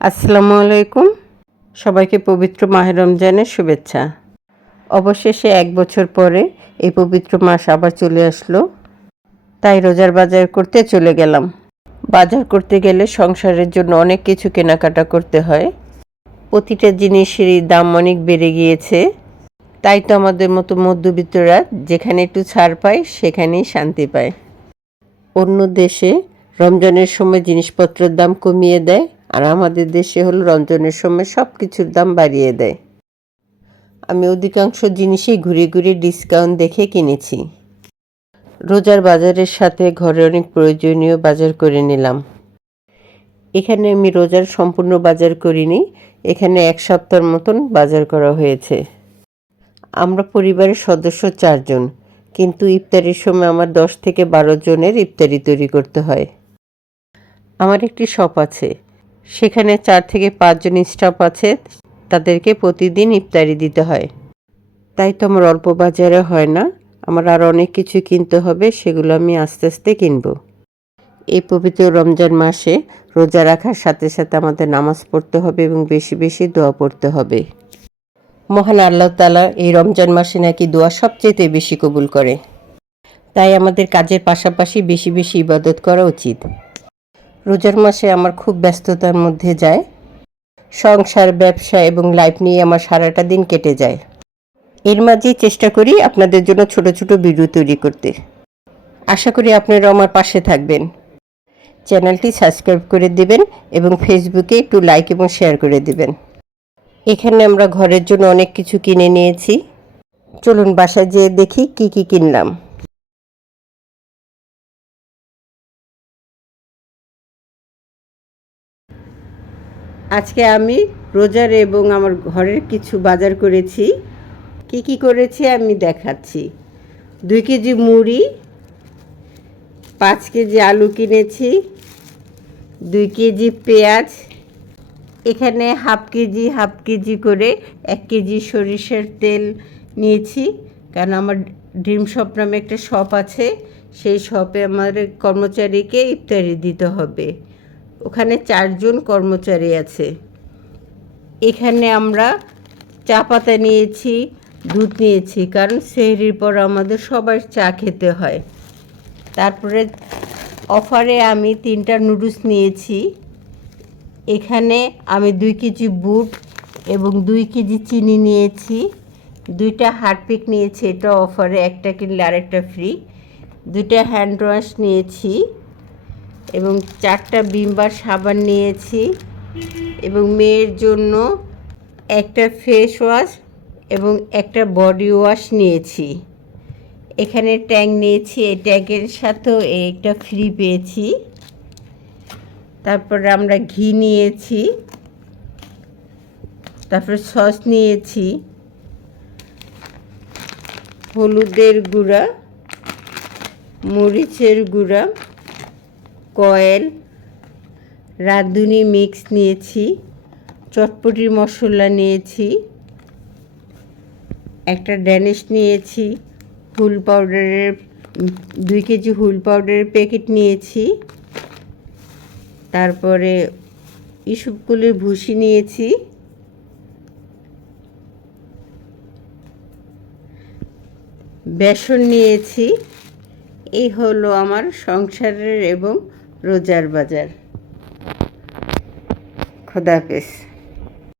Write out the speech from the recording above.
আসসালামু আলাইকুম। সবাইকে পবিত্র মাহে রমজানের শুভেচ্ছা। অবশেষে ১ বছর পরে এই পবিত্র মাস আবার চলে আসলো। তাই রোজার বাজার করতে চলে গেলাম। বাজার করতে গেলে সংসারের জন্য অনেক কিছু কেনাকাটা করতে হয়। প্রতিটা জিনিসেরই দাম অনেক বেড়ে গিয়েছে। তাই তো আমাদের মতো মধ্যবিত্তরা যেখানে একটু ছাড় পায় সেখানেই শান্তি পায়। অন্য দেশে রমজানের সময় জিনিসপত্রের দাম কমিয়ে দেয়, আর আমাদের দেশে হলো রমজানের সময় সব কিছুর দাম বাড়িয়ে দেয়। আমি অধিকাংশ জিনিসই ঘুরে ঘুরে ডিসকাউন্ট দেখে কিনেছি। রোজার বাজারের সাথে ঘরে অনেক প্রয়োজনীয় বাজার করে নিলাম। এখানে আমি রোজার সম্পূর্ণ বাজার করিনি, এখানে ১ সপ্তাহের মতন বাজার করা হয়েছে। আমরা পরিবারের সদস্য ৪ জন, কিন্তু ইফতারির সময় আমার ১০ থেকে ১২ জনের ইফতারি তৈরি করতে হয়। আমার একটি শপ আছে, সেখানে ৪ থেকে ৫ জন স্টাফ আছে, তাদেরকে প্রতিদিন ইফতারি দিতে হয়। তাই তো আমার অল্প বাজারে হয় না, আমার আরও অনেক কিছু কিনতে হবে, সেগুলো আমি আস্তে আস্তে কিনব। এই পবিত্র রমজান মাসে রোজা রাখার সাথে সাথে আমাদের নামাজ পড়তে হবে এবং বেশি বেশি দোয়া পড়তে হবে। মহান আল্লাহ তাআলা এই রমজান মাসে নাকি দোয়া সবচেয়ে বেশি কবুল করে। তাই আমাদের কাজের পাশাপাশি বেশি বেশি ইবাদত করা উচিত। রোজার মাসে আমার খুব ব্যস্ততার মধ্যে যায়। সংসার, ব্যবসা এবং লাইফ নিয়ে আমার সারাটা দিন কেটে যায়। এর মাঝেই চেষ্টা করি আপনাদের জন্য ছোট ছোট ভিডিও তৈরি করতে। আশা করি আপনারা আমার পাশে থাকবেন। চ্যানেলটি সাবস্ক্রাইব করে দিবেন এবং ফেসবুকে একটু লাইক এবং শেয়ার করে দিবেন। এখানে আমরা ঘরের জন্য অনেক কিছু কিনে নিয়েছি। চলুন বাসায় যেয়ে দেখি কি কি কিনলাম। আজকে আমি রোজার এবং আমার ঘরের কিছু বাজার করেছি। কি কি করেছি আমি দেখাচ্ছি। 2 কেজি মুড়ি, 5 কেজি আলু কিনেছি, 2 কেজি পেঁয়াজ, এখানে হাফ কেজি করে 1 কেজি সরিষার তেল নিয়েছি, কারণ আমার ড্রিম শপ নামে একটা শপ আছে, সেই শপে আমার কর্মচারীকে ইফতারি দিতে হবে। ওখানে 4 জন কর্মচারী আছে। এখানে আমরা চা পাতা নিয়েছি, দুধ নিয়েছি, কারণ সেহরির পর আমাদের সবার চা খেতে হয়। তারপরে অফারে আমি 3টা নুডলস নিয়েছি। এখানে আমি 2 কেজি বুট এবং 2 কেজি চিনি নিয়েছি। 2টা হারপিক নিয়েছি, এটা অফারে, একটা কিনলে আরেকটা ফ্রি। 2টা হ্যান্ড ওয়াশ নিয়েছি এবং 4টা ভিম-বার সাবান নিয়েছি এবং মেয়ের জন্য একটা ফেস ওয়াশ এবং একটা বডি ওয়াশ নিয়েছি। এখানে ট্যাঙ্ক নিয়েছি, এই ট্যাঙ্কের সাথেও একটা ফ্রি পেয়েছি। তারপরে আমরা ঘি নিয়েছি, তারপরে সস নিয়েছি, হলুদের গুঁড়া, মরিচের গুঁড়া, কয়েল, রাঁধুনি মিক্স নিয়েছি, চটপটির মশলা নিয়েছি, একটা ড্যানিশ নিয়েছি, হুল পাউডারের 2 কেজি হুল পাউডারের প্যাকেট নিয়েছি, তারপরে ইসবগুলের ভুসি নিয়েছি, বেসন নিয়েছি। এই হলো আমার সংসারের এবং রোজার বাজার। খোদা হাফেজ।